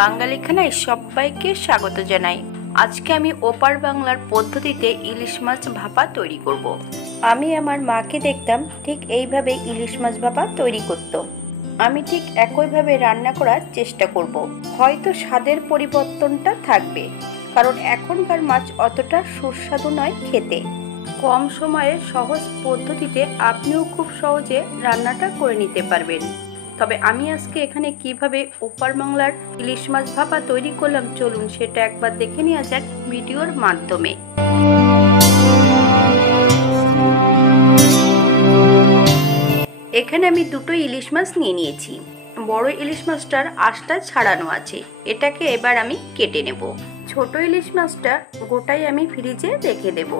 বাঙালি খানায় সবাইকে স্বাগত জানাই। আজকে আমি ওপার বাংলার পদ্ধতিতে ইলিশ মাছ ভাপা তৈরি করব। আমি আমার মাকে দেখতাম ঠিক এইভাবে ইলিশ মাছ ভাপা তৈরি করত। আমি ঠিক একইভাবে রান্না করার চেষ্টা করব। হয়তো স্বাদের পরিবর্তনটা থাকবে, কারণ এখনকার মাছ অতটা সুস্বাদু নয় খেতে। কম সময়ে সহজ পদ্ধতিতে আপনিও খুব সহজে রান্নাটা করে নিতে পারবেন। তবে আমি আজকে এখানে কিভাবে ওপার বাংলার ইলিশ মাছ ভাপা তৈরি করলাম, চলুন সেটা একবার দেখে নেওয়া যাক ভিডিওর মাধ্যমে। এখানে আমি দুটো ইলিশ মাছ নিয়ে নিয়েছি। বড় ইলিশ মাছটার আঁশটা ছাড়ানো আছে, এটাকে এবার আমি কেটে নেব। ছোট ইলিশ মাছটা গোটাই আমি ফ্রিজে রেখে দেব।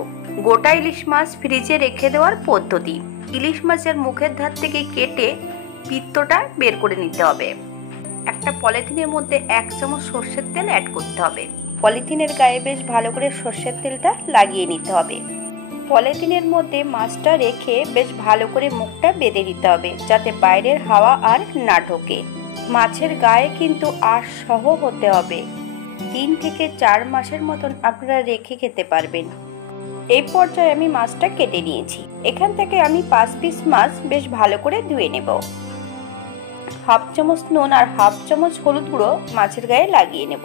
গোটা ইলিশ মাছ ফ্রিজে রেখে দেওয়ার পদ্ধতি: ইলিশ মাছের মুখের ধার থেকে কেটে পিত্তটা বের করে নিতে হবে। একটা পলিথিনের মধ্যে 1 চামচ সর্ষের তেল অ্যাড করতে হবে। পলিথিনের গায়ে বেশ ভালো করে সর্ষের তেলটা লাগিয়ে নিতে হবে। পলিথিনের মধ্যে মাছটা রেখে বেশ ভালো করে মুখটা বেঁধে দিতে হবে, যাতে বাইরের হাওয়া আর না ঢোকে। মাছের গায়ে কিন্তু আঁশ সহ হতে হবে। 3 থেকে 4 মাসের মতন আপনারা রেখে খেতে পারবেন। এই পর্যায়ে আমি মাছটা কেটে নিয়েছি। এখান থেকে আমি 5 পিস মাছ বেশ ভালো করে ধুয়ে নেব। 1/2 চামচ নুন আর 1/2 চামচ হলুদ গুঁড়ো মাছের গায়ে লাগিয়ে নেব।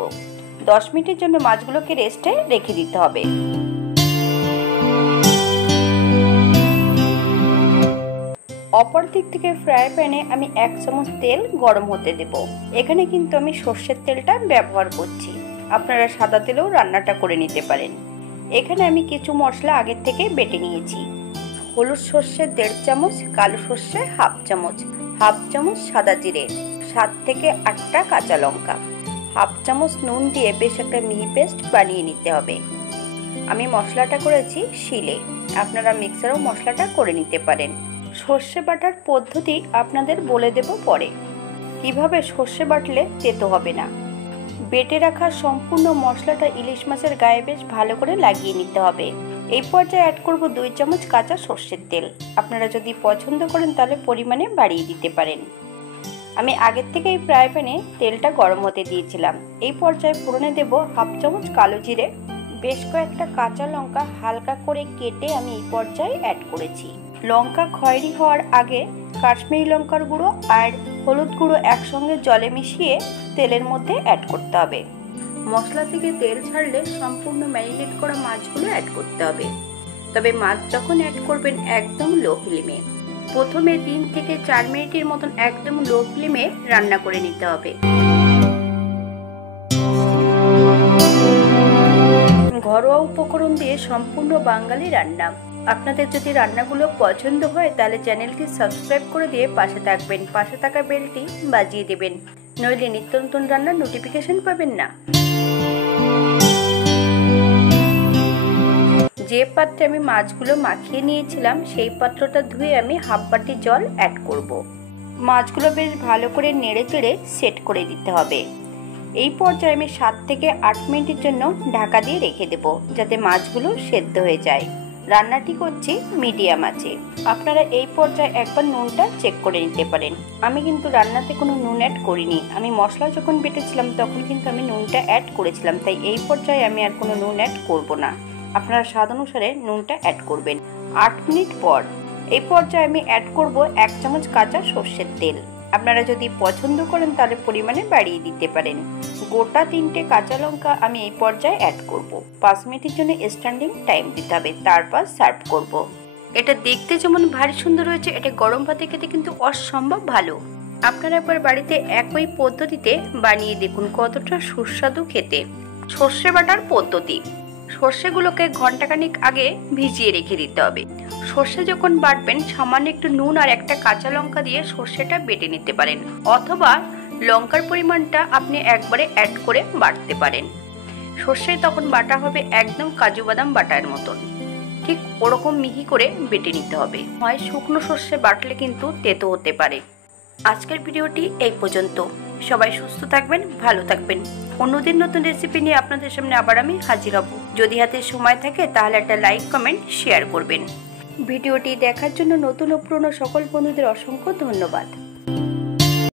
10 মিনিটের জন্য মাছগুলোকে রেস্টে রেখে দিতে হবে। অপর দিক থেকে ফ্রাই প্যানে আমি 1 চামচ তেল গরম হতে দেব। এখানে কিন্তু আমি সর্ষের তেলটা ব্যবহার করছি, আপনারা সাদা তেলেও রান্নাটা করে নিতে পারেন। এখানে আমি কিছু মশলা আগের থেকে বেটে নিয়েছি। হলুদ সর্ষে 1.5 চামচ, কালো সর্ষে 1/2 চামচ, 1/2 চামচ সাদা জিরে, 7 থেকে 8টা কাঁচা লঙ্কা, 1/2 চামচ নুন দিয়ে বেশ একটা মিহি পেস্ট বানিয়ে নিতে হবে। আমি মশলাটা করেছি শিলে, আপনারা মিক্সারেও মশলাটা করে নিতে পারেন। সর্ষে বাটার পদ্ধতি আপনাদের বলে দেব পরে, কিভাবে সর্ষে বাটলে তেতো হবে না। বেটে রাখা সম্পূর্ণ মশলাটা ইলিশ মাছের গায়ে বেশ ভালো করে লাগিয়ে নিতে হবে। এই পর্যায়ে অ্যাড করব 2 চামচ কাঁচা সর্ষের তেল। আপনারা যদি পছন্দ করেন তাহলে পরিমাণে বাড়িয়ে দিতে পারেন। আমি আগের থেকেই ফ্রাই প্যানে তেলটা গরম হতে দিয়েছিলাম। এই পর্যায়ে ফোড়নে দেব 1/2 চামচ কালো জিরে, বেশ কয়েকটা কাঁচা লঙ্কা হালকা করে কেটে আমি এই পর্যায়ে অ্যাড করেছি। লঙ্কা খয়েরি হওয়ার আগে কাশ্মীরি লঙ্কার গুঁড়ো আর হলুদ গুঁড়ো একসঙ্গে জলে মিশিয়ে তেলের মধ্যে অ্যাড করতে হবে। মশলা থেকে তেল ছাড়লে সম্পূর্ণ ম্যারিনেট করা মাছগুলো অ্যাড করতে হবে। তবে মাছ যখন অ্যাড করবেন একদম লো ফ্লেমে। প্রথমে 3 থেকে 4 মিনিটের মতন একদম লো ফ্লেমে রান্না করে নিতে হবে। ঘরোয়া উপকরণ দিয়ে সম্পূর্ণ বাঙালি রান্না। আপনাদের যদি রান্নাগুলো পছন্দ হয় তাহলে চ্যানেলটি সাবস্ক্রাইব করে দিয়ে পাশে থাকবেন, পাশে থাকা বেলটি বাজিয়ে দেবেন, নইলে নিত্য নতুন রান্নার নোটিফিকেশন পাবেন না। যে পাত্রে আমি মাছগুলো মাখিয়ে নিয়েছিলাম সেই পাত্রটা ধুয়ে আমি 1/2 বাটি জল অ্যাড করব। মাছগুলো বেশ ভালো করে নেড়ে চেড়ে সেট করে দিতে হবে। এই পর্যায়ে আমি 7 থেকে 8 মিনিটের জন্য ঢাকা দিয়ে রেখে দেব, যাতে মাছগুলো সেদ্ধ হয়ে যায়। রান্নাটি করছি মিডিয়াম আঁচে। আপনারা এই পর্যায়ে একবার নুনটা চেক করে নিতে পারেন। আমি কিন্তু রান্নাতে কোনো নুন অ্যাড করিনি। আমি মশলা যখন বেটেছিলাম তখন কিন্তু আমি নুনটা অ্যাড করেছিলাম, তাই এই পর্যায়ে আমি আর কোনো নুন অ্যাড করব না। আপনারা স্বাদ অনুসারে নুনটা অ্যাড করবেন। 8 মিনিট পর এই পর্যায়ে আমি অ্যাড করব 1 চামচ কাঁচা সর্ষের তেল। আপনারা যদি পছন্দ করেন তাহলে পরিমাণে বাড়িয়ে দিতে পারেন। গোটা 3টে কাঁচা লঙ্কা আমি এই পর্যায়ে অ্যাড করব। 5 মিনিটের জন্য স্ট্যান্ডিং টাইম দিতে হবে, তারপর সার্ভ করব। এটা দেখতে যেমন ভারী সুন্দর হয়েছে, এটা গরম ভাতে খেতে কিন্তু অসম্ভব ভালো। আপনারা একবার বাড়িতে একই পদ্ধতিতে বানিয়ে দেখুন কতটা সুস্বাদু খেতে। সর্ষে বাটার পদ্ধতি: সর্ষেগুলোকে ঘন্টাখানিক আগে ভিজিয়ে রেখে দিতে হবে। সর্ষে যখন বাটবেন সামান্য একটু নুন আর একটা কাঁচা লঙ্কা দিয়ে সর্ষেটা বেটে নিতে পারেন, অথবা লঙ্কার পরিমাণটা আপনি একবারে অ্যাড করে বাটতে পারেন। সর্ষে তখন বাটা হবে একদম কাজু বাদাম বাটার মতন, ঠিক ওরকম মিহি করে বেটে নিতে হবে। হয় শুকনো সর্ষে বাটলে কিন্তু তেতো হতে পারে। আজকের ভিডিওটি এই পর্যন্ত। সবাই সুস্থ থাকবেন, ভালো থাকবেন। অন্যদিন নতুন রেসিপি নিয়ে আপনাদের সামনে আবার আমি হাজির হব। যদি হাতে সময় থাকে তাহলে একটা লাইক, কমেন্ট, শেয়ার করবেন। ভিডিওটি দেখার জন্য নতুন ও পুরনো সকল বন্ধুদের অসংখ্য ধন্যবাদ।